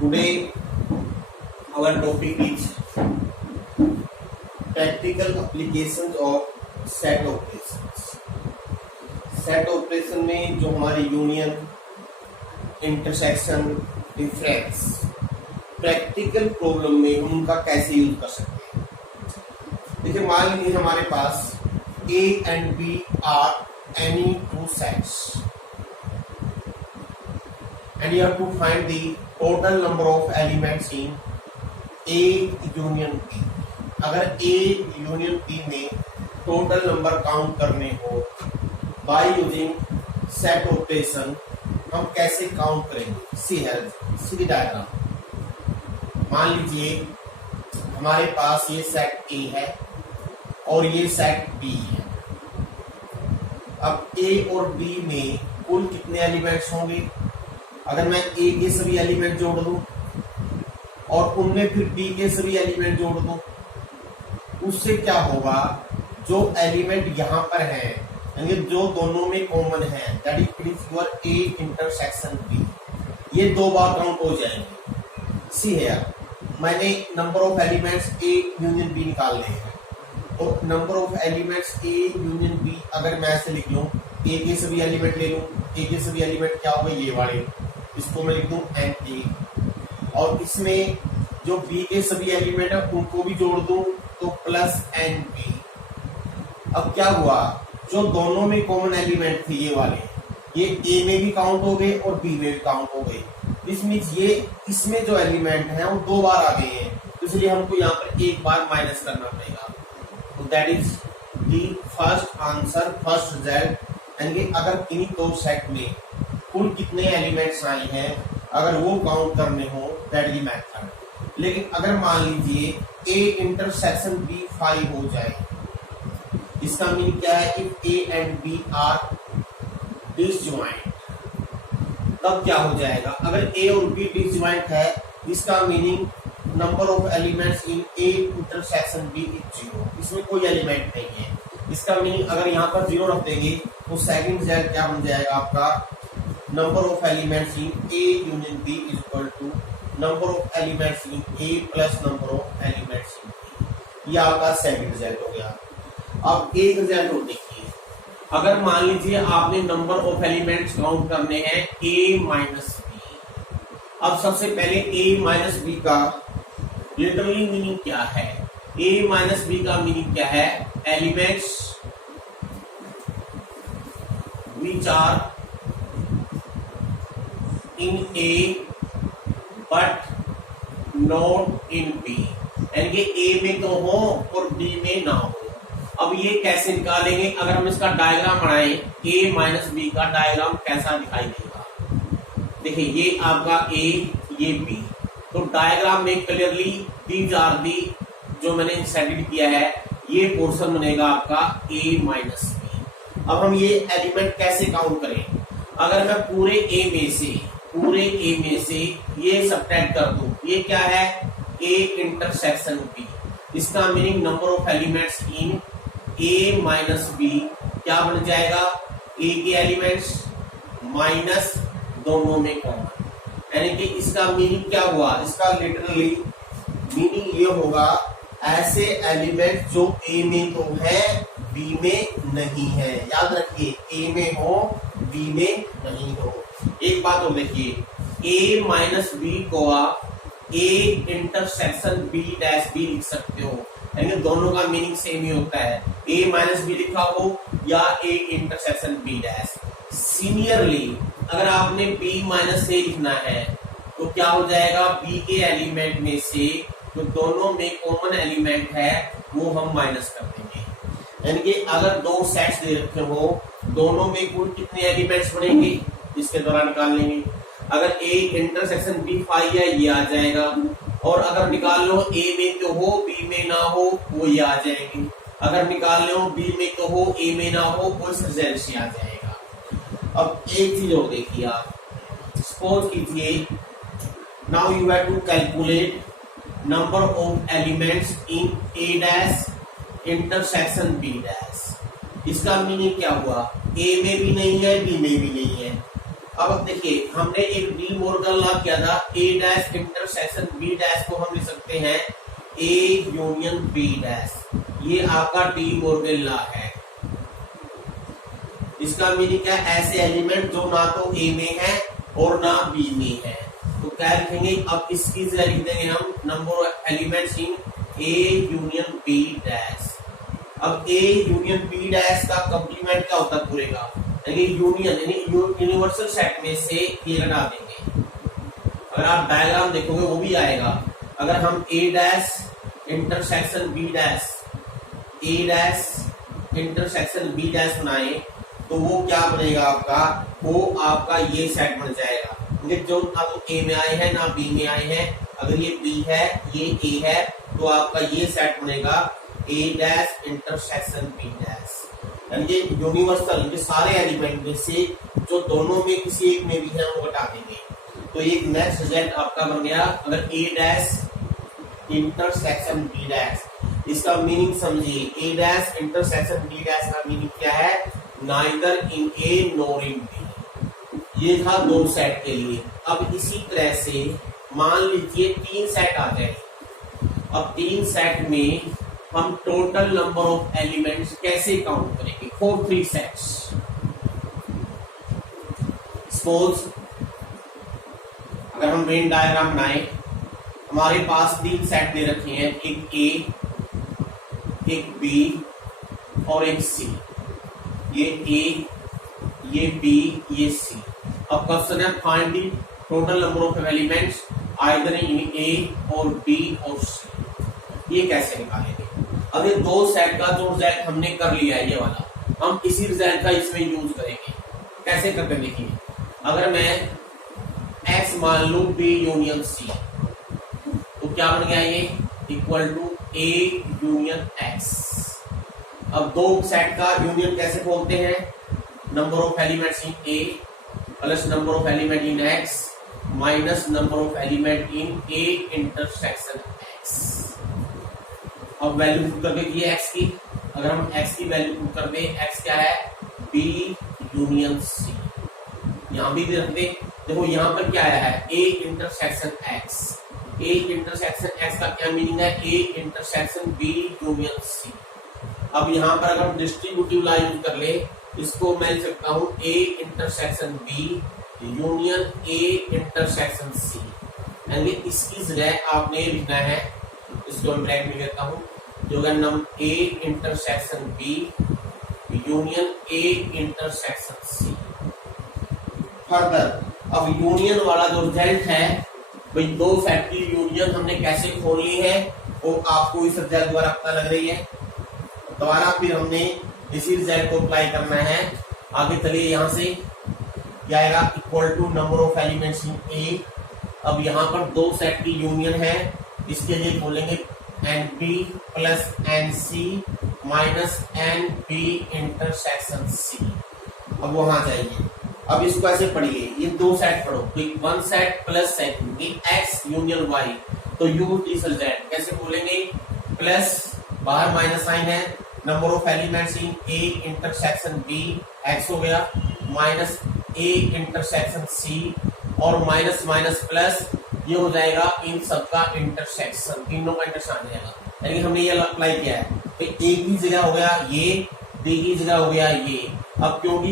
Today our topic is practical applications of set operations. Set operation में जो हमारी union, intersection, difference, practical problem में हम उनका कैसे यूज कर सकते हैं। देखिए, मान लीजिए हमारे पास A and B are any two sets and you have to find the total number of elements in A union B. अगर A union B में टोटल नंबर काउंट करने हो बाय यूजिंग सेट ऑपरेशन, हम कैसे count करेंगे। C diagram. मान लीजिए हमारे पास ये सेट A है और ये सेट B है। अब A और B में कुल कितने एलिमेंट्स होंगे। अगर मैं A के सभी एलिमेंट जोड़ दूं और उनमें फिर B के सभी एलिमेंट जोड़ दूं, उससे क्या होगा, जो एलिमेंट यहां पर है यानी जो दोनों में कॉमन है, that is your A intersection B, ये दो बार काउंट हो जाएंगे। सी है, मैंने number of elements A union B निकालने हैं, तो number of elements A union B अगर मैं ऐसे लिख लूं, A के सभी एलिमेंट ले लूं, A के सभी एलिमेंट क्या होंगे, ये वाले, इसको मैं लिख दूं NA, और इसमें जो B के सभी एलिमेंट है उनको भी जोड़ दूं तो प्लस NB। अब क्या हुआ, जो दोनों में कॉमन एलिमेंट थे ये वाले, ये A में भी काउंट हो गए और B में भी काउंट हो गए। दिस मीन्स ये इसमें जो एलिमेंट है वो दो बार आ गए हैं, तो इसलिए हमको यहाँ पर एक बार माइनस करना पड़ेगा। तो that is the first answer, first result. यानी अगर इन्हीं दो सेट में कुल कितने एलिमेंट्स आए हैं, अगर वो काउंट करने हो, दैट इज मेथड। लेकिन अगर मान लीजिए A इंटरसेक्शन B 5 हो जाए, इसका मीनिंग क्या है, if A and B are disjoint, तब क्या हो जाएगा। अगर A और B डिसजॉइंट है, इसका मीनिंग number of elements in A intersection B is 0, इसमें कोई एलिमेंट नहीं है। इसका मीनिंग अगर यहाँ पर 0 रख देंगे तो सेकंड रिजल्ट क्या बन जाएगा आपका, number of elements in A union B is equal to number of elements in A plus number of elements in B। ये आपका सेकंड रिजल्ट हो गया। अब एक रिजल्ट और देखिए, अगर मान लीजिए आपने नंबर ऑफ एलिमेंट्स काउंट करने हैं A माइनस B। अब सबसे पहले A माइनस B का लिटरली मीनिंग क्या है। A माइनस B का मीनिंग क्या है, elements which are in A but not in B, यानी कि A में तो हो और B में ना हो। अब ये कैसे निकालेंगे, अगर हम इसका डायग्राम बनाएं, A माइनस B का डायग्राम कैसा दिखाई देगा। देखिए, ये आपका A, ये B, तो डायग्राम में क्लियरली दीज आर दी, जो मैंने इंसर्टेड किया है, ये पोर्शन बनेगा आपका A माइनस B। अब हम ये एलिमेंट कैसे काउंट करें, अगर मैं पूरे A में से ये सब्ट्रैक्ट कर दूं, ये क्या है, A इंटरसेक्शन B, इसका मीनिंग number of elements in A minus B क्या बन जाएगा, A के एलिमेंट्स माइनस दोनों में कॉमन, यानी कि इसका मीनिंग क्या हुआ, इसका लिटरली मीनिंग ये होगा, ऐसे एलिमेंट जो A में तो है B में नहीं है। याद रखिए, A में हो B में नहीं हो। एक बात और देखिए, A माइनस B को आप A intersection B dash B लिख सकते हो, यानी दोनों का मीनिंग सेम ही होता है, A माइनस B लिखा हो या A इंटरसेक्शन B डैश। सीनियरली अगर आपने B माइनस A लिखना है तो क्या हो जाएगा, B के एलिमेंट में से जो दोनों में कॉमन एलिमेंट है वो हम माइनस कर देंगे। यानी कि अगर दो सेट्स दे रखे हो, दोनों में कुल कितने एलिमेंट्स बनेंगे, इसके द्वारा निकाल लेंगे। अगर A इंटरसेक्शन B 5 है, ये आ जाएगा, और अगर निकाल लो A में तो हो B में ना हो, वो ये आ जाएंगे। अगर निकाल लो B में तो हो A में ना हो, वो इस रिजल्ट से आ जाएगा। अब एक चीज और देखिए आप, सपोज कीजिए, now you have to calculate number of elements in A dash intersection B dash. इसका मीनिंग क्या हुआ, A में भी नहीं है B में भी नहीं है। अब देखिए हमने एक डी मॉर्गन लॉ किया था, ए डैश इंटरसेक्शन बी डैश को हम लिख सकते हैं ए यूनियन बी डैश। ये आपका डी मॉर्गन लॉ है। इसका मीनिंग क्या है? ऐसे एलिमेंट जो ना तो ए में है और ना बी में है। तो क्या लिखेंगे? अब इसकी जगह लिख देंगे हम number of elements in A union B dash. अब ए यूनियन बी डैश का कंप्लीमेंट क्या होता है पूरे का? यूनियन यानी यूनिवर्सल सेट में से ये घटा देंगे। अगर आप डायग्राम देखोगे वो भी आएगा। अगर हम ए डैश इंटरसेक्शन बी डैश, ए डैश इंटरसेक्शन बी डैश बनाए तो वो क्या बनेगा आपका? वो आपका ये सेट बन जाएगा। जो ना तो ए में आए हैं ना बी में आए हैं। अगर ये बी है ये ए है तो आपका ये सेट बनेगा ए डैश इंटरसेक्शन बी डैश। यानी ये यूनिवर्सल, ये सारे एलिमेंट में से जो दोनों में किसी एक में भी है वो घटा देंगे। तो एक नेक्स्ट रिजल्ट आपका बन गया। अगर A dash intersection B dash, इसका मीनिंग समझिए। A dash intersection B dash का मीनिंग क्या है? Neither in A nor in B. ये था दो सेट के लिए। अब इसी तरह से मान लीजिए 3 सेट आ जाए। अब 3 सेट में हम टोटल नंबर ऑफ एलिमेंट्स कैसे काउंट करेंगे? For 3 sets. सपोज अगर हम वेन डायग्राम बनाए, हमारे पास 3 सेट दे रखे हैं, एक ए, एक बी और एक सी। ये ए, ये बी, ये सी। अब क्वेश्चन है find the total number of elements either in A और बी और सी। ये कैसे निकालेंगे? अब ये 2 सेट का जो रिजल्ट हमने कर लिया है ये वाला, हम इसी रिजल्ट का इसमें यूज करेंगे। कैसे करते हैं देखिए। अगर मैं एक्स मान लू बी यूनियन सी तो क्या बन गया? ये equal to A union X. अब 2 सेट का यूनियन कैसे बोलते हैं? Number of elements in A plus number of element in X minus number of element in A intersection X. अब वैल्यू पुट कर देती है एक्स की। अगर हम एक्स की वैल्यू पुट कर दें, एक्स क्या है? B union C. यहां भी रख दे। देखो यहां पर क्या आया है? A intersection X. A intersection X का क्या मीनिंग है? A intersection B union C. अब यहाँ पर अगर हम डिस्ट्रीब्यूटिव ला यूज कर ले, इसको मैं लिख सकता हूँ A intersection B union A intersection C. यानी इसकी जगह आपने लिखना है, इसको मैं ब्रैकेट में लिखता हूँ, जो है num A intersection B union A intersection C. Further अब यूनियन वाला जो रिजल्ट है भाई, 2 सेट की यूनियन हमने कैसे खोलनी है वो आपको इस रिजल्ट द्वारा पता लग रही है। दोबारा फिर हमने इसी रिजल्ट को अप्लाई करना है। आगे चलिए, यहां से क्या आएगा? Equal to number of elements in A. अब यहाँ पर 2 सेट की यूनियन है, इसके लिए बोलेंगे N B plus N C minus N B intersection C. अब वहां जाइए। अब इसको ऐसे पढ़िए, ये 2 सेट पढ़ो। 1 set plus set X union Y, तो यू इस रिजल्ट कैसे बोलेंगे? प्लस बाहर माइनस साइन है, number of elements in A intersection B X हो गया, माइनस ए इंटरसेक्शन सी और माइनस माइनस प्लस ये हो जाएगा इन सबका इंटरसेक्शन, तीनों का इंटरसेक्शन आ जाएगा। यानी हमने ये अप्लाई किया है। तो ए की जगह हो गया ये, बी की जगह हो गया ये। अब क्योंकि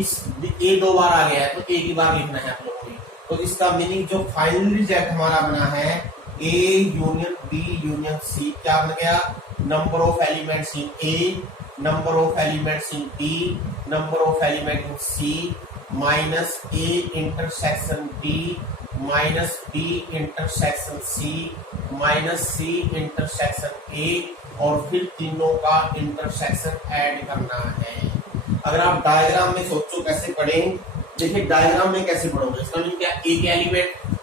ए 2 बार आ गया है तो एक ही बार लिखना है आप लोगों ने। तो इसका मीनिंग जो फाइनल रिजल्ट हमारा बना है A union B union C, क्या बन गया? Number of elements in A, number of elements in B, number of element in C minus A intersection B minus B intersection C minus C intersection A और फिर तीनों का intersection add करना है। अगर आप डायग्राम में सोचो कैसे पढ़ें, देखिए डायग्राम में कैसे पढ़ोगे। इसका मीनिंग क्या? ए के एलिमेंट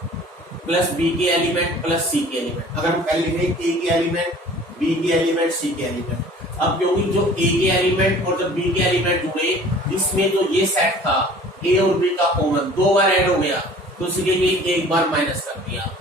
प्लस बी के एलिमेंट प्लस सी के एलिमेंट। अगर हम पहले लिखें ए के एलिमेंट, बी के एलिमेंट, सी के एलिमेंट। अब क्योंकि जो ए के एलिमेंट और जब बी के एलिमेंट जुड़े, इसमें जो ये सेट था ए और बी का कॉमन 2 बार ऐड हो गया, तो इसलिए ये 1 बार माइनस कर दिया।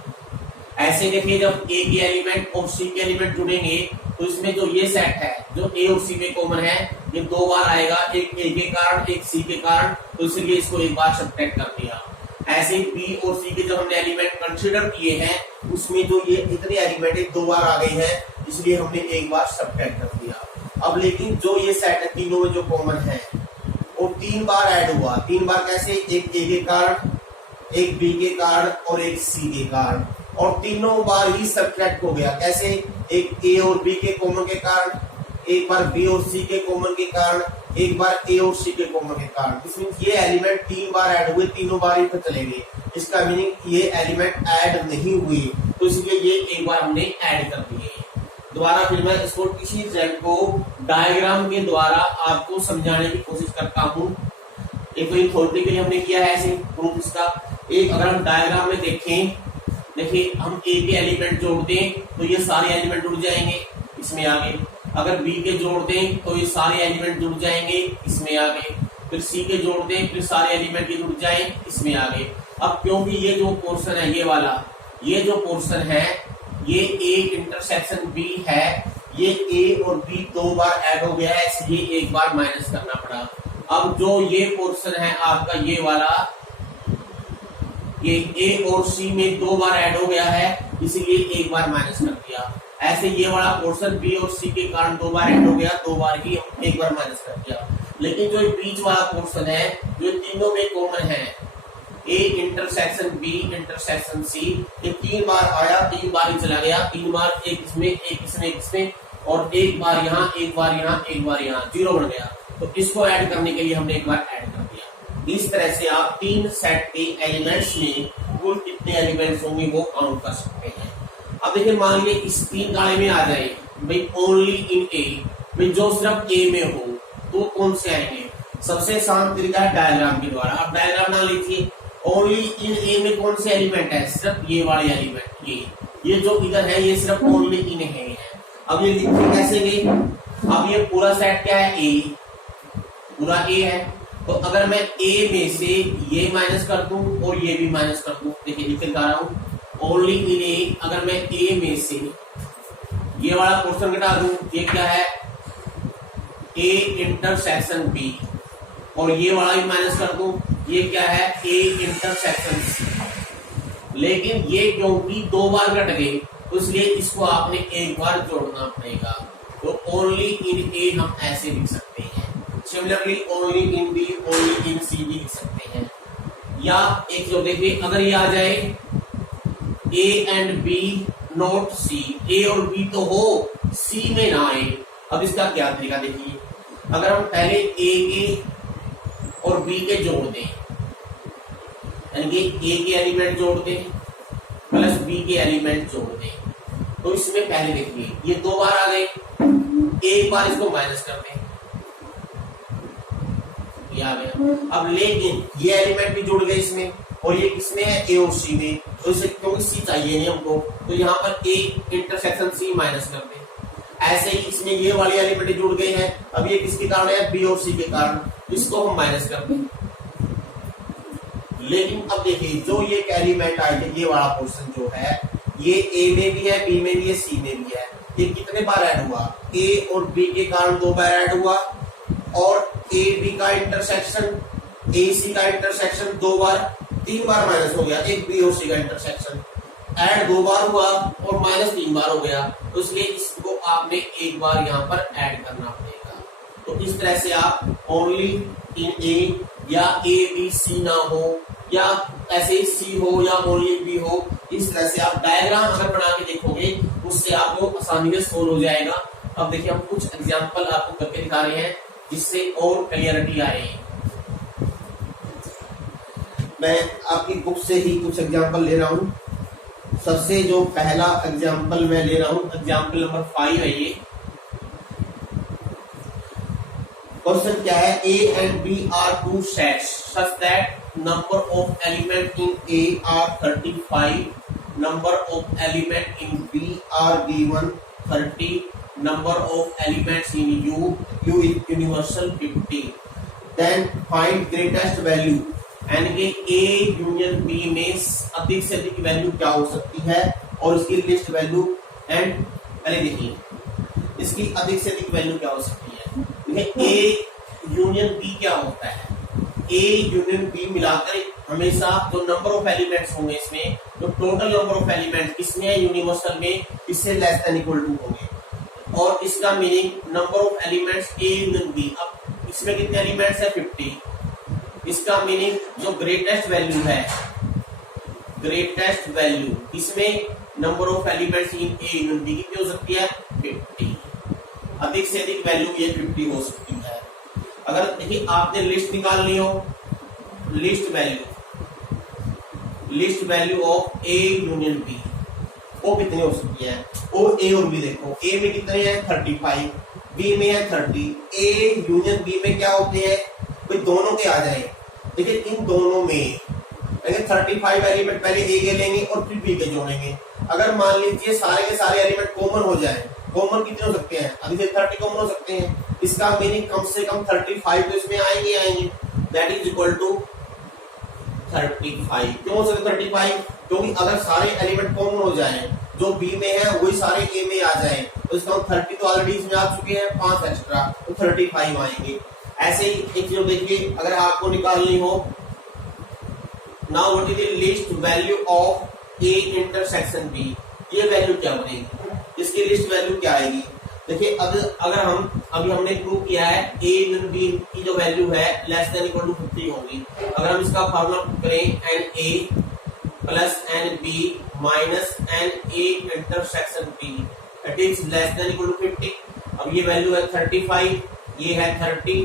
ऐसे देखिए जब ए के एलिमेंट और सी के एलिमेंट जुड़ेंगे तो इसमें जो ये सेट है जो ए और सी में कॉमन है, ये 2 बार आएगा, एक ए के कारण एक सी के कारण, तो इसलिए इसको 1 बार सब्ट्रैक्ट कर दिया। ऐसे बी और सी के जो हमने एलिमेंट कंसीडर किए हैं उसमें जो ये इतने एलिमेंट 2 बार आ गए हैं, इसलिए हमने एक बार सब्ट्रैक्ट कर दिया। अब लेकिन जो ये सेट है तीनों में जो कॉमन है वो 3 बार ऐड हुआ। 3 बार कैसे? एक ए के कारण, एक बी के कारण और एक सी के कारण, और तीनों बार ही सब्ट्रैक्ट हो गया। कैसे? एक ए और बी के कॉमन के कारण, एक बार बी और सी के कॉमन के कारण, एक बार ए और सी के कॉमन के कारण। इसमें ये एलिमेंट 3 बार ऐड हुए, तीनों बार ही चले गए। इसका मीनिंग ये एलिमेंट ऐड नहीं हुए, तो इसलिए ये एक बार हमने ऐड कर दिए। दोबारा फिर मैं इसको किसी चीज को डायग्राम के द्वारा आपको समझाने की कोशिश करता हूँ। एक तो थ्योरेटिकली हमने किया है ऐसे प्रूफ इसका। एक अगर हम डायग्राम में देखें, देखिए हम ए के एलिमेंट जोड़ दें तो ये सारे एलिमेंट जुड़ जाएंगे, इसमें आगे। अगर बी के जोड़ दें तो ये सारे एलिमेंट जुड़ जाएंगे, इसमें आगे। फिर सी के जोड़ दें, फिर सारे एलिमेंट ये जुड़ जाएं, इसमें आगे। अब क्योंकि ये जो पोर्शन है, ये वाला, ये जो पोर्शन है ये ए इंटरसेक्शन बी है, ये ए और बी 2 बार ऐड हो गया है, इसलिए एक बार माइनस करना पड़ा। अब जो ये पोर्शन है आपका ये वाला, ये ए और सी में 2 बार ऐड हो गया है, इसलिए एक बार माइनस कर दिया। ऐसे ये वाला पोर्शन बी और सी के कारण 2 बार ऐड हो गया, 2 बार ही एक बार माइनस कर दिया। लेकिन जो बीच वाला पोर्शन है जो तीनों में कॉमन है, A intersection B intersection C, ये 3 बार आया, 3 बार ही चला गया। 3 बार एक इसमें, एक इसमें, एक इसमें, और एक बार यहाँ, एक बार यहाँ, एक बार यहाँ, 0 बन गया। तो इसको ऐड करने के लिए हमने एक बार ऐड कर दिया। इस तरह से आप 3 सेट के एलिमेंट्स में कुल कितने एलिमेंट्स होंगे वो काउंट कर सकते हैं। अब देखिए मान लीजिए इस 3 गाड़े में आ जाए भाई ओनली इन ए, भाई जो सिर्फ ए में हो तो कौन से आएंगे? सबसे आसान तरीका है डायग्राम के द्वारा। आप डायग्राम बना लीजिए। ओनली इन ए में कौन से एलिमेंट है? सिर्फ ये वाले एलिमेंट, ये जो इधर है ये सिर्फ ओनली इन है। अब ये लिखे कैसे गए? अब ये पूरा सेट क्या है? ए, पूरा ए है। तो अगर मैं ए में से ये माइनस कर दूं और ये भी माइनस कर दूं, देखिए लिख दिखा रहा हूं ओनली इन ए। अगर मैं ए में से ये वाला पोर्शन घटा दूं, ये क्या है? ए इंटरसेक्शन बी, और ये वाला भी माइनस कर दूं, ये क्या है? A intersection C. लेकिन ये क्योंकि 2 बार घट गए तो इसलिए इसको आपने एक बार जोड़ना पड़ेगा। तो ओनली इन ए हम ऐसे लिख सकते हैं। Similarly only in B, only in C भी लिख सकते हैं। या एक जो देखिए अगर ये आ जाए ए एंड बी नॉट सी, ए और बी तो हो, सी में ना आए। अब इसका क्या तरीका देखिए। अगर हम पहले ए के और बी के जोड़ दें, यानी कि ए के एलिमेंट जोड़ दें प्लस बी के एलिमेंट जोड़ दें, तो इसमें पहले देखिए ये 2 बार आ गए, एक बार इसको माइनस कर दें, ये आ गया। अब लेकिन ये एलिमेंट भी जुड़ गए इसमें, और ये किसमें है? ए और सी में। तो इसे क्योंकि सी चाहिए नहीं हमको, तो यहाँ पर ए इंटरसेक्शन सी माइनस कर दें। ऐसे ही इसमें ये वाले एलिमेंट जुड़ गए हैं। अब ये किसके कारण है? बी और सी के कारण, इसको हम माइनस कर दें। लेकिन अब देखिए जो ये एलिमेंट आए थे, ये वाला पोर्शन जो है ये ए में भी है, बी में भी है, सी में भी है। ये कितने बार ऐड हुआ? ए और बी के कारण 2 बार ऐड हुआ, और ए बी का इंटरसेक्शन, ए सी का इंटरसेक्शन 2 बार, 3 बार माइनस हो गया। एक बी और सी का इंटरसेक्शन ऐड 2 बार हुआ और माइनस 3 बार हो गया, तो इसलिए इसको आपने एक बार यहाँ पर ऐड करना पड़ेगा। तो इस तरह से आप ओनली इन ए, या ए बी सी ना हो, या ऐसे सी हो, या ओनली बी हो, इस तरह से आप डायग्राम अगर बना के देखोगे उससे आपको आसानी से सोल्व हो जाएगा। अब देखिए हम कुछ एग्जांपल आपको करके दिखा रहे हैं जिससे और क्लियरिटी आए। मैं आपकी बुक से ही कुछ एग्जांपल ले रहा हूं। सबसे जो पहला एग्जांपल मैं ले रहा हूं, एग्जांपल नंबर 5 है ये। क्वेश्चन क्या है? A and B are 2 sets such that number of element in A are 35, number of element in B are given 30, number of elements in U is universal 50. Then find greatest value, यानी कि A union B में अधिक से अधिक value क्या हो सकती है, और इसकी लिस्ट वैल्यू। एंड पहले देखिए इसकी अधिक से अधिक वैल्यू क्या हो सकती है। देखिए A यूनियन B क्या होता है? ए यूनियन बी मिलाकर हमेशा जो नंबर ऑफ एलिमेंट्स होंगे इसमें, जो टोटल नंबर ऑफ एलिमेंट किसमें है, यूनिवर्सल में, इससे लेस देन इक्वल टू होंगे। और इसका मीनिंग number of elements A union B, अब इसमें कितने एलिमेंट्स है 50। इसका मीनिंग जो ग्रेटेस्ट वैल्यू है, ग्रेटेस्ट वैल्यू इसमें number of elements in A union B कितनी हो सकती है 50। अधिक से अधिक वैल्यू ये 50 हो सकती है। अगर देखिए आपने लिस्ट निकालनी हो, least value of A union B, वो कितनी हो सकती है, वो ए और बी देखो, ए में कितने हैं 35, बी में है 30। ए यूनियन बी में क्या होते हैं, कोई दोनों के आ जाए, देखिए इन दोनों में 35 एलिमेंट पहले ए के लेंगे और फिर बी के जोड़ेंगे। अगर मान लीजिए सारे के सारे एलिमेंट कॉमन हो जाए, कॉमन कितने हो सकते हैं, अभी से 30 कॉमन हो सकते हैं। इसका मीनिंग कम से कम 35 तो इसमें आएंगे, दैट इज इक्वल टू 35। क्यों हो सकते 35, क्योंकि अगर सारे एलिमेंट कॉमन हो जाए, जो बी में है वही सारे ए में आ जाए, तो इसका 30 तो ऑलरेडी इसमें आ चुके हैं, 5 एक्स्ट्रा तो 35 आएंगे। ऐसे ही एक चीज देखिए, अगर आपको निकालनी हो, now what is the least value of A intersection B, ये वैल्यू क्या बनेगी, इसकी लिस्ट वैल्यू क्या आएगी। देखिए अगर हम अभी हमने प्रूव किया है ए यूनियन बी की जो वैल्यू है लेस देन इक्वल टू 50 होगी। अगर हम इसका फार्मूला करें N A plus N B minus N A intersection B, it is less than equal to 50। अब ये वैल्यू है 35, ये है 30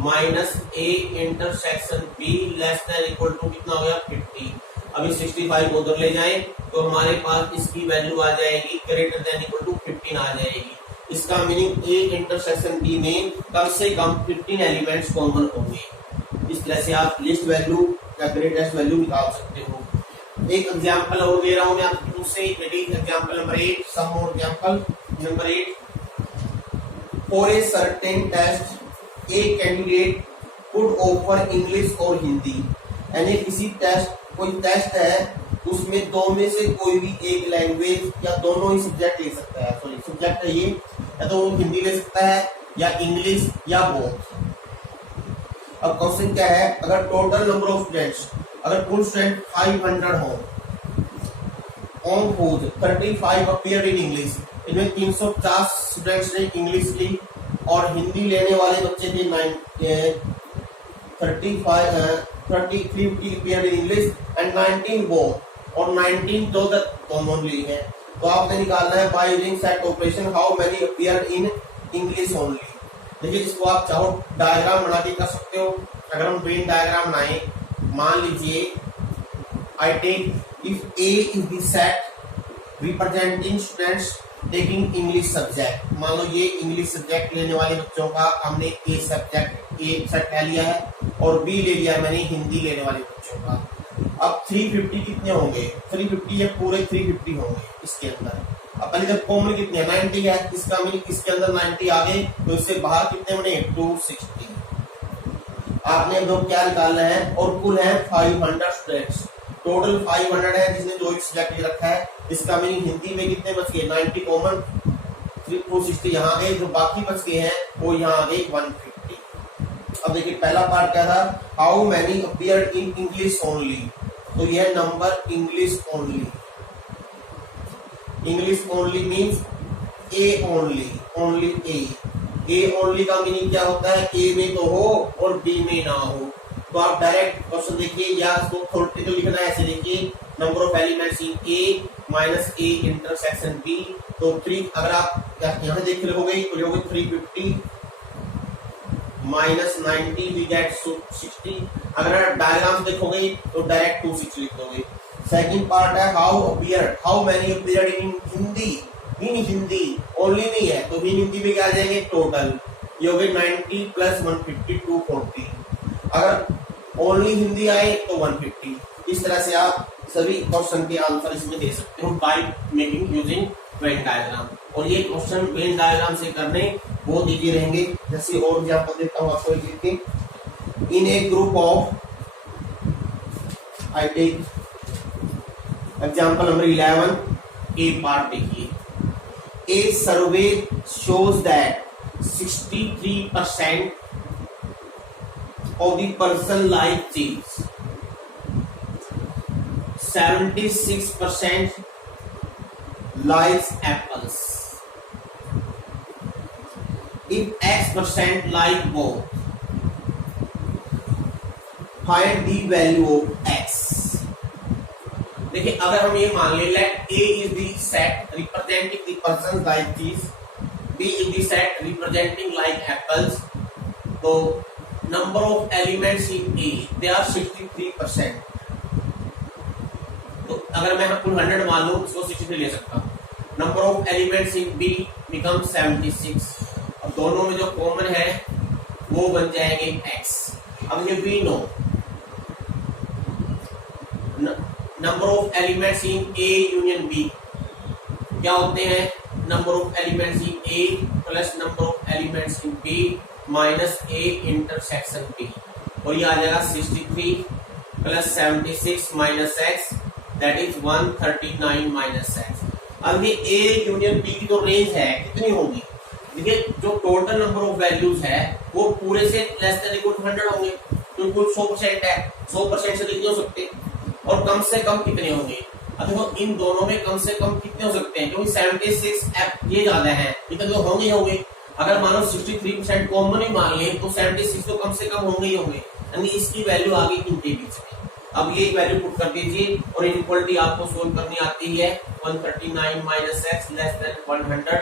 minus A intersection B less than equal to कितना हो गया 50। अभी 65 उधर ले जाएं तो हमारे पास इसकी वैल्यू आ जाएगी ग्रेटर देन इक्वल टू 15 आ जाएगी। इसका मीनिंग ए इंटरसेक्शन बी में कम से कम 15 एलिमेंट्स कॉमन होंगे। इस तरह से आप लिस्ट वैल्यू या ग्रेटेस्ट वैल्यू निकाल सकते हो। एक एग्जांपल और दे रहा हूं मैं आपको दूसरे, example number 8, some more example number 8। For a certain test a candidate could offer English और हिंदी, यानी किसी टेस्ट, कोई टेस्ट है उसमें दो में से कोई भी एक लैंग्वेज या दोनों ही सब्जेक्ट ले सकता है, सॉरी सब्जेक्ट है ये, या तो वो हिंदी ले सकता है या इंग्लिश या बोथ। अब क्वेश्चन क्या है, अगर टोटल नंबर ऑफ स्टूडेंट्स, अगर कुल स्टूडेंट 500 हो, on whose 35 appear in English, इनमें 350 स्टूडेंट्स ने इंग्लिश ली और हिंदी लेने वाले बच्चे थे 33 appear in English and 19 both, और 19 जो कॉमन ली है। तो आपने निकालना है by using set operation how many appear in English only. देखिए इसको आप चाहो डायग्राम बना के कर सकते हो। अगर हम वेन डायग्राम बनाए, मान लीजिए I take if A is the set representing students taking English subject, मान लो ये इंग्लिश सब्जेक्ट लेने वाले बच्चों का हमने ए सब्जेक्ट ए सेट ले लिया है और बी ले लिया मैंने हिंदी लेने वाले बच्चों का। अब 350 कितने होंगे, 350 या पूरे 350 होंगे इसके अंदर। अब पहले जब कॉमन कितने है 90 है, इसका मीनिंग इसके अंदर 90 आ गए तो इससे बाहर कितने बने 260। आपने अब क्या निकालना है, और कुल है 500 स्टूडेंट्स, टोटल 500 है जिसने जो एक सब्जेक्ट ले रखा है। इसका मीनिंग हिंदी में कितने बच गए 90 कॉमन, 260 यहाँ गए, जो बाकी बच गए हैं वो यहाँ आ गए 150। अब देखिए पहला पार्ट क्या था, how many appeared in English only, तो यह number English only, English only means A only, only A only का मीनिंग क्या होता है, ए में तो हो और बी में ना हो। तो आप डायरेक्ट क्वेश्चन देखिए या इसको थ्योरेटिकल लिखना है, ऐसे देखिए number of elements in A minus A intersection B, तो 3 अगर आप यहाँ देख लोगे तो लोगे 350 माइनस 90 वी गेट 60। अगर डायग्राम देखोगे तो डायरेक्ट 260 लिख दोगे। सेकंड पार्ट है how appeared, how many appeared in Hindi, in Hindi only नहीं है तो इन हिंदी में क्या आ जाएंगे टोटल, ये हो गए 90 प्लस 150 240। अगर ओनली हिंदी आए तो 150। इस तरह से आप सभी क्वेश्चन के आंसर इसमें दे सकते हो by making using Venn diagram. और ये क्वेश्चन वेन डायग्राम से करने बहुत इजी रहेंगे। जैसे और एग्जांपल देता हूँ आपको एक, in a group of, I take example number 11, A part देखिए, a survey shows that 63% of the person like cheese, 76% likes apples. If X% like both, find the value of X. देखिए अगर हम ये मान ले let A is the set representing the persons like these, B is the set representing like apples, तो number of elements in A they are 63%. तो अगर मैं कुल 100 मान लूं इसको 63 ले सकता हूं. Number of elements in be become 76. अब दोनों में जो कॉमन है वो बन जाएंगे x. अब ये we know number of elements in A union B क्या होते हैं? Number of elements in A plus number of elements in B minus A intersection B, और ये आ जाएगा 63 plus 76 minus X, that is 139 minus X. अब ये ए union B की जो रेंज है कितनी होगी? देखिए जो टोटल नंबर ऑफ वैल्यूज है वो पूरे से लेस देन इक्वल टू 100 होंगे, तो कुल 100% है, 100% से कितने हो सकते हैं, और कम से कम कितने होंगे? अब देखो इन दोनों में कम से कम कितने हो सकते हैं, क्योंकि 76 ये ज्यादा है, इतने तो होंगे ही होंगे. अगर मानो 63% कॉमन ही मान ले तो 76 तो कम से कम होंगे ही होंगे, यानी इसकी वैल्यू आ गई इनके बीच में. अब ये वैल्यू पुट कर दीजिए और इनइक्वालिटी आपको सोल्व करनी आती है. 139 माइनस एक्स लेस देन 100.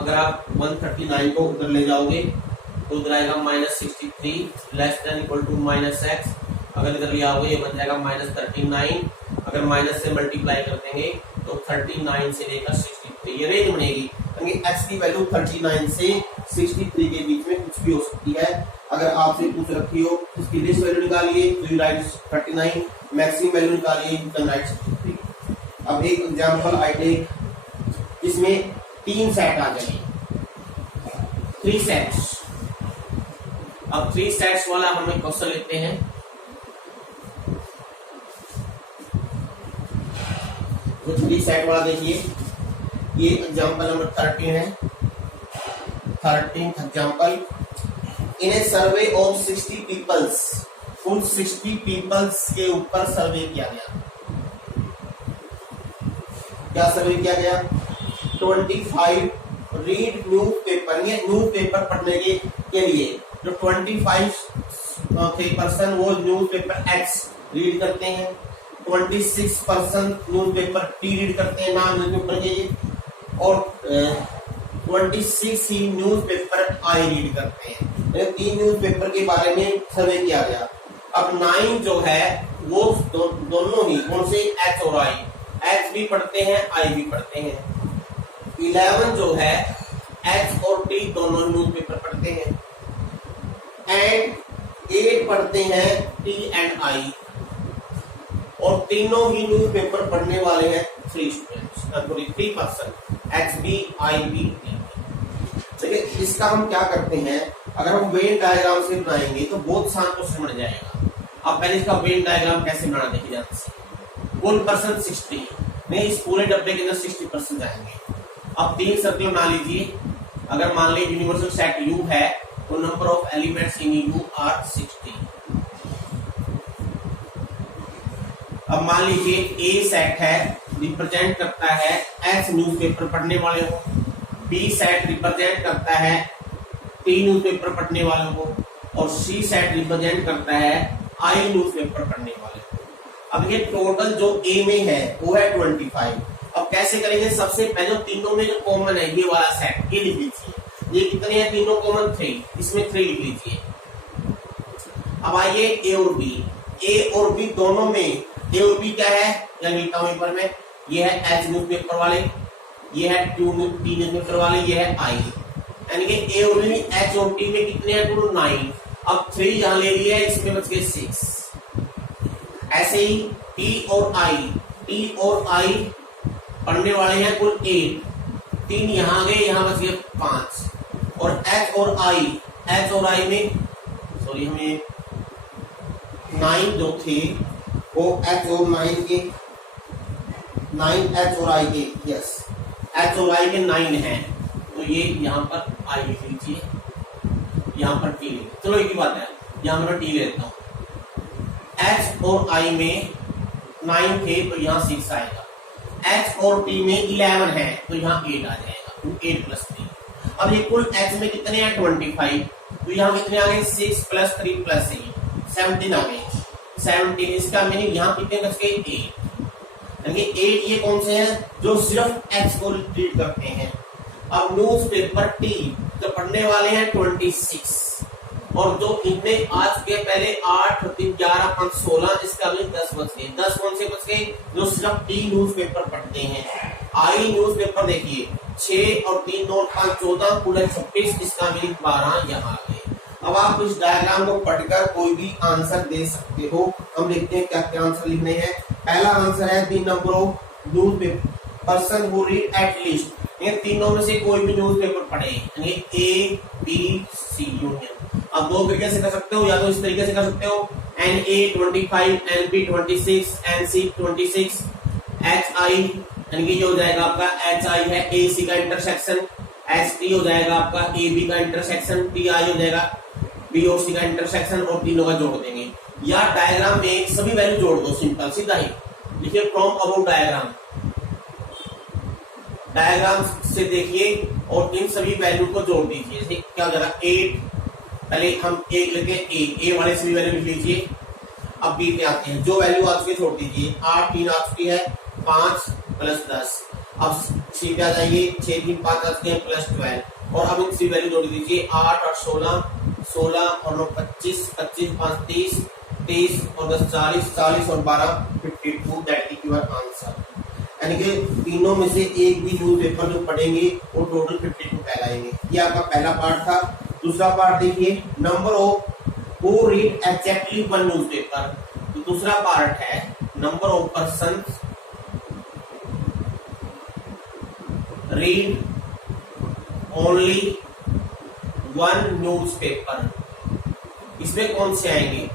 अगर आप 139 को उधर ले जाओगे तो उधर आएगा minus 63 less than equal to minus X. अगर इधर ले आओगे ये बन जाएगा माइनस 39. अगर माइनस से मल्टीप्लाई कर देंगे तो 39 से लेकर 63 ये रेंज बनेगी. एक्स की वैल्यू 39 से 63 के बीच में कुछ भी हो सकती है. अगर आपसे पूछ रखी हो इसकी लिस्ट वैल्यू निकालिए तो यू राइट 39, मैक्सिमम वैल्यू निकालिए यू कैन राइट 63. अब एक एग्जांपल आई टेक जिसमें 3 सेट आ जाएंगे, 3 सेट्स. अब 3 सेट्स वाला हम एक क्वेश्चन लेते हैं. तो 3 सेट वाला देखिए, ये एग्जांपल नंबर 13 है. 13th example. In a survey of 60 peoples, कुल 60 पीपल्स के ऊपर सर्वे किया गया. क्या सर्वे किया गया? 25 रीड न्यूज़पेपर. ये न्यूज़पेपर पढ़ने के लिए जो 25 पर्सन वो न्यूज़पेपर एक्स रीड करते हैं, 26% न्यूज़पेपर टी रीड करते हैं नॉन न्यूज़पेपर के, और 26 ही न्यूज़पेपर आई रीड करते हैं. 3 न्यूज़पेपर के बारे में सर्वे किया गया. अब 9 जो है वो दोनों ही कौन से? एच और आई. एच भी पढ़ते हैं आई भी पढ़ते हैं. 11 जो है एच और टी दोनों न्यूज़पेपर पढ़ते हैं. एंड 8 पढ़ते हैं टी एंड आई, और तीनों ही न्यूज़पेपर पढ़ने वाले हैं 3 students, 3 person, X B I B T. देखिए इसका हम क्या करते हैं, अगर हम वेन डायग्राम से बनाएंगे तो बहुत आसान क्वेश्चन बन जाएगा. अब पहले इसका वेन डायग्राम कैसे बनाना देखिए ध्यान से. कुल पर्सन 60 में इस पूरे डब्बे के अंदर 60% आएंगे. अब 3 सर्कल बना लीजिए. अगर मान लीजिए यूनिवर्सल सेट यू है तो number of elements in U are 60. अब मान लीजिए ए सेट है रिप्रेजेंट करता है एच न्यूज़पेपर पढ़ने वाले हो, बी सेट रिप्रेजेंट करता है टी न्यूज़पेपर पढ़ने वालों को, और सी सेट रिप्रेजेंट करता है आई न्यूज़पेपर पढ़ने वाले को. अब ये टोटल जो ए में है वो है 25. अब कैसे करेंगे? सबसे पहले तीनों में जो कॉमन है ये वाला सेट ये लिख लीजिए. ये कितने हैं तीनों कॉमन? 3. इसमें 3 लिख लीजिए. अब आइए ए और बी. ए और बी दोनों में ए और बी क्या है या लिखता हूं एक बार में. ये है एच न्यूज़पेपर वाले, ये है टी न्यूज़पेपर वाले, ये है आई. यानी कि ए और बी एच और टी में कितने हैं? टोटल 9. अब 3 यहां ले लिया है, इसमें बच गए 6. ऐसे ही टी और आई पढ़ने वाले हैं कुल 8. 3 यहां गए, यहां बच गए 5. और एच और आई में सॉरी हमें 9 जो थे वो एच और 9 के 9 एच और आई के, यस एच और आई के 9 हैं, तो ये यहाँ पर आई लिख लीजिए, यहाँ पर टी लिख. चलो एक ही बात है, यहाँ पर टी ले लेता हूँ. एच और आई में 9 थे तो यहाँ 6 आएगा। H और T में 11 है तो यहाँ 8 आ जाएगा, तो 8 + 3। अब ये कुल H में कितने हैं 25, तो यहाँ कितने आ गए 6 + 3 + 8 17 आ गए। 17 इसका मीनिंग यहाँ कितने बच गए 8, यानी 8 ये कौन से हैं जो सिर्फ H को रीड करते हैं। अब न्यूज़पेपर T जो पढ़ने वाले हैं 26, और जो इनमें आज के पहले 8 3 11 5 16 इसका भी 10 बच गए। 10 कौन से बच गए जो सिर्फ टी न्यूज़पेपर पढ़ते हैं। आई न्यूज़पेपर देखिए 6 और 3 9 5 14 कुल 26, इसका भी 12 यहाँ आ गए। अब आप इस डायग्राम को पढ़कर कोई भी आंसर दे सकते हो। हम देखते हैं क्या क्या आंसर लिखने हैं। पहला आंसर है the number of newspaper person who read at least, ये तीनों में से कोई भी न्यूज़पेपर पढ़े, यानी A B C यूनियन। अब दो तरीके से कर सकते हो, या तो इस तरीके से कर सकते हो NA 25 NB 26 NC 26 HI, यानी कि ये हो जाएगा आपका HI है AC का इंटरसेक्शन, HT हो जाएगा आपका AB का इंटरसेक्शन, TI हो जाएगा BOC का इंटरसेक्शन, और तीनों का जोड़ देंगे। या डायग्राम में सभी वैल्यू जोड़ दो, सिंपल सीधा ही लिखिए फ्रॉम अबाउट डायग्राम। डायग्राम से देखिए और इन सभी वैल्यू को जोड़ दीजिए। जैसे क्या हो जाएगा 8, पहले हम एक लेके ए वाले सभी वैल्यू लिख लीजिए। अब बी पे आते हैं, जो वैल्यू आ चुकी है छोड़ दीजिए। 8 3 आ चुकी है 5 + 10। अब सी पे आ जाइए 6 3 5 आ चुके हैं +12, और अब इन सभी वैल्यू जोड़ दीजिए। 8 8 16 16 और 9 25 25 5 30 30 और 10 40 40 और 12 52, दैट इज योर आंसर। यानी कि तीनों में से एक भी न्यूज़पेपर जो पढ़ेंगे वो टोटल 52 कहलाएंगे। ये आपका पहला पार्ट था। दूसरा पार्ट देखिए, number of who read exactly one newspaper. तो दूसरा पार्ट है number of person read only one newspaper. इसमें कौन से आएंगे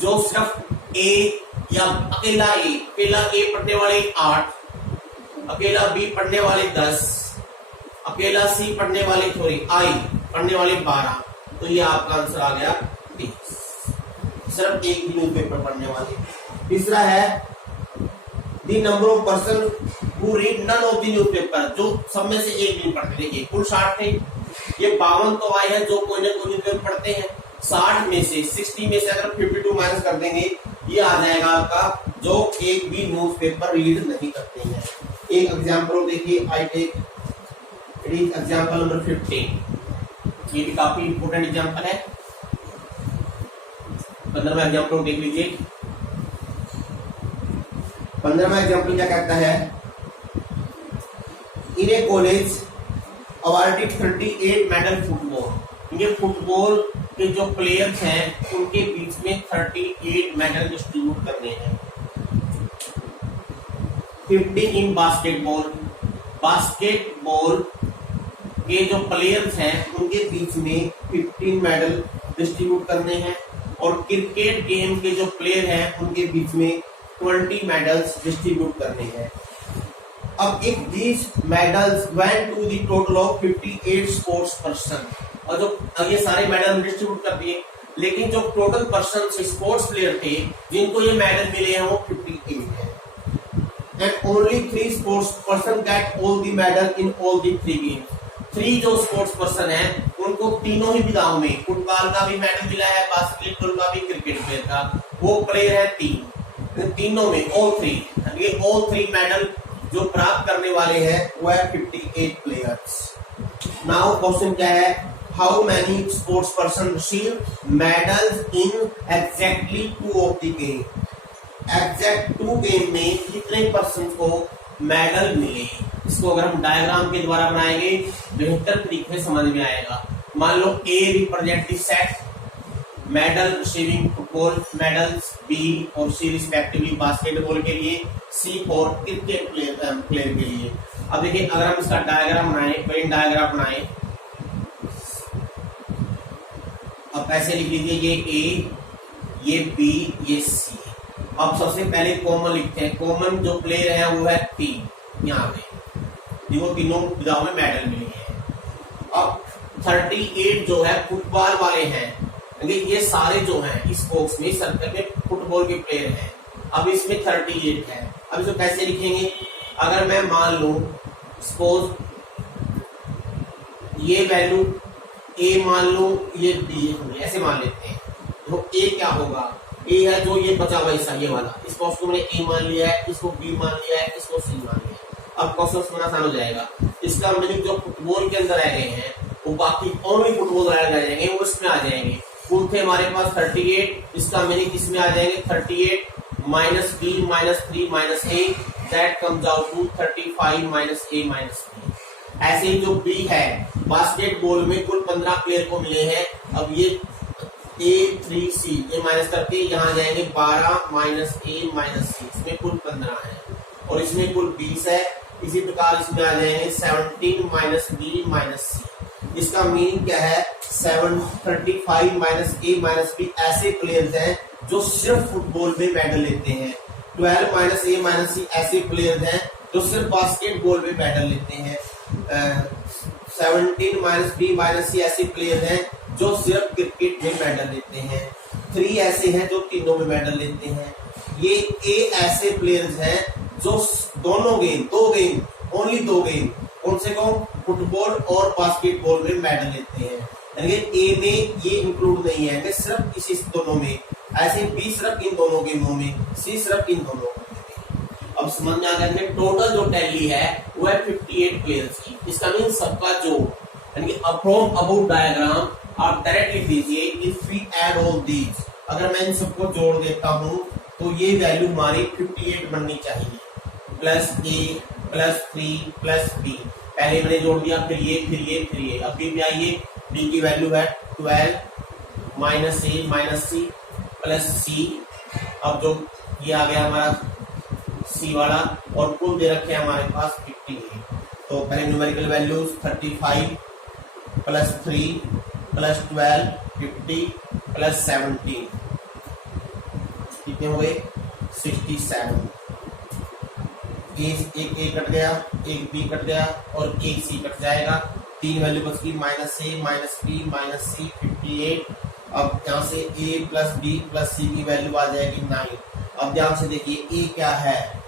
जो सिर्फ ए या अकेला ए पढ़ने वाले 8, अकेला बी पढ़ने वाले 10, अकेला सी पढ़ने वाले आई पढ़ने वाले 12, तो ये आपका आंसर आ गया 30। सिर्फ एक भी न्यूज़पेपर पढ़ने वाले। तीसरा है the number of person who read none of the newspaper, जो सब में से एक भी पढ़ते। देखिए कुल 60 थे, ये 52 तो आए हैं जो कोई ना कोई न्यूज़पेपर पढ़ते हैं। 60 में से 60 में से अगर 52 माइनस कर देंगे, ये आ जाएगा आपका जो एक भी न्यूज़पेपर रीड नहीं करते हैं। एक एग्जाम्पल देखिए, आई टेक एग्जाम्पल नंबर 15। ये भी काफी इंपोर्टेंट एग्जाम्पल है। 15वां एग्जाम्पल देख लीजिए। 15वां एग्जाम्पल क्या कहता है, इन ए कॉलेज अवार्डेड 38 मेडल फुटबॉल। ये फुटबॉल के जो प्लेयर्स हैं उनके बीच में 38 मेडल डिस्ट्रीब्यूट करने हैं। 15 इन बास्केटबॉल, बास्केटबॉल के जो प्लेयर्स हैं उनके बीच में 15 मेडल डिस्ट्रीब्यूट करने हैं, और क्रिकेट गेम के जो प्लेयर हैं उनके बीच में 20 मेडल्स डिस्ट्रीब्यूट करने हैं। अब if these medals went to the total of 58 sports person, और जो ये सारे मेडल डिस्ट्रीब्यूट कर दिए, लेकिन जो टोटल पर्सन स्पोर्ट्स प्लेयर थे जिनको ये मेडल मिले हैं वो 58 है। And only 3 sports person get all the medal in all the 3 games. 3 जो स्पोर्ट्स पर्सन है उनको तीनों ही विधाओं में, फुटबॉल का भी मेडल मिला है, बास्केटबॉल का भी, क्रिकेट प्लेयर का, वो प्लेयर है 3। तीनों में all 3 मेडल जो प्राप्त करने वाले हैं वो है 58 प्लेयर्स। नाउ क्वेश्चन क्या है, how many sports person receive medals in exactly 2 of the game. Exact 2 game में कितने पर्सन को मेडल मिले। इसको अगर हम डायग्राम के द्वारा बनाएंगे बेहतर तरीके से समझ में आएगा। मान लो A represent the set medal receiving football medals, B और सी रिस्पेक्टिवली बास्केटबॉल के लिए, सी फॉर क्रिकेट प्लेयर के लिए। अब देखिए अगर हम इसका डायग्राम बनाए, वेन डायग्राम बनाए, अब ऐसे लिख लीजिए, ये ए, ये बी, ये सी। अब सबसे पहले कॉमन लिखते हैं। कॉमन जो प्लेयर है वो है 3 यहाँ पे, जिनको तीनों विधाओं में मेडल मिले हैं। अब 38 जो है फुटबॉल वाले हैं, ये सारे जो हैं इस बॉक्स में सर्कल में फुटबॉल के प्लेयर हैं। अब इसमें 38 है। अब इसको कैसे लिखेंगे? अगर मैं मान लूं सपोज ये वैल्यू a मान लूं, ये b ऐसे मान लेते हैं, तो a क्या होगा? a है जो ये बचा हुआ हिस्सा ये वाला, इस बॉक्स को मैंने a मान लिया है, इसको b मान लिया है, इसको c मान लिया है। अब क्वेश्चन समझना आसान हो जाएगा। इसका मीनिंग जो फुटबॉल के अंदर रह गए हैं वो बाकी ओनली फुटबॉल रह जाएंगे, वो इसमें आ जाएंगे। कुल थे हमारे पास 38, इसका मीनिंग इसमें आ जाएंगे 38 minus b minus 3 minus a, that comes out to 35 minus a minus b। ऐसे ही जो बी है बास्केटबॉल में कुल 15 प्लेयर को मिले हैं। अब ये A3C ये माइनस करके यहाँ जाएंगे 12 माइनस a माइनस सी, इसमें कुल 15 है और इसमें कुल 20 है। इसी प्रकार इसमें आ जाएंगे 17 माइनस b माइनस सी। इसका मीनिंग क्या है? 35 माइनस a माइनस b ऐसे प्लेयर्स हैं जो सिर्फ फुटबॉल में मेडल लेते हैं। 12 माइनस a माइनस सी ऐसे प्लेयर्स हैं जो सिर्फ बास्केटबॉल में मेडल लेते हैं। 17 माइनस b माइनस सी ऐसे प्लेयर हैं जो सिर्फ क्रिकेट में मेडल लेते हैं। 3 ऐसे हैं जो तीनों में मेडल लेते हैं। ये a ऐसे प्लेयर्स हैं जो दोनों गेम, 2 गेम, ओनली 2 गेम, कौन से कौन? फुटबॉल और बास्केटबॉल में मेडल लेते हैं। यानी a में ये इंक्लूड नहीं है, सिर्फ इसी दोनों में। ऐसे b सिर्फ इन दोनों गेमों में, c सिर्फ इन दोनों में। अब समझ में आ गया टोटल जो टैली है वो है 58 प्लेयर्स की। इसका मीन सबका जोड़, यानी कि फ्रॉम अबाउट डायग्राम आप डायरेक्टली दीजिए if we add all these, अगर मैं इन सबको जोड़ देता हूं तो ये वैल्यू हमारी 58 बननी चाहिए। Plus a plus 3 plus b, पहले मैंने जोड़ दिया, फिर ये अब b में आइए, b की वैल्यू है 12 minus a minus C plus c। अब जो ये आ गया हमारा सी वाला और कुल दे रखे हैं हमारे पास 58। तो पहले numerical values 35 plus 3 plus 12 50 plus 17 कितने हो गए? 67। एक ए कट गया, एक बी कट गया और एक सी कट जाएगा। 3 वैल्यू बच गई माइनस ए माइनस बी माइनस सी 58। अब यहाँ से a प्लस बी प्लस सी की वैल्यू आ जाएगी 9। अब ध्यान से देखिए a क्या है?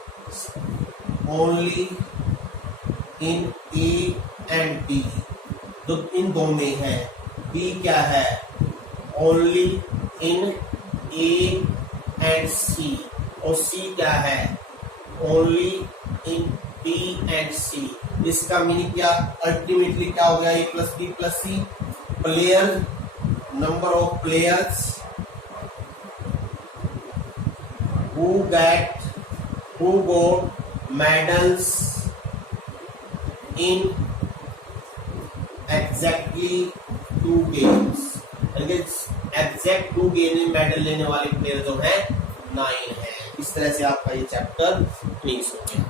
Only in a and b, तो इन दो में है। b क्या है? Only in a and c, और c क्या है? Only in b and c। इसका मीनिंग क्या अल्टीमेटली क्या हो गया? a plus b plus c, player number of players who got medals in exactly 2 games। Exact 2 game में मेडल लेने वाले प्लेयर जो है 9 है। इस तरह से आपका ये चैप्टर फिनिश हो गया।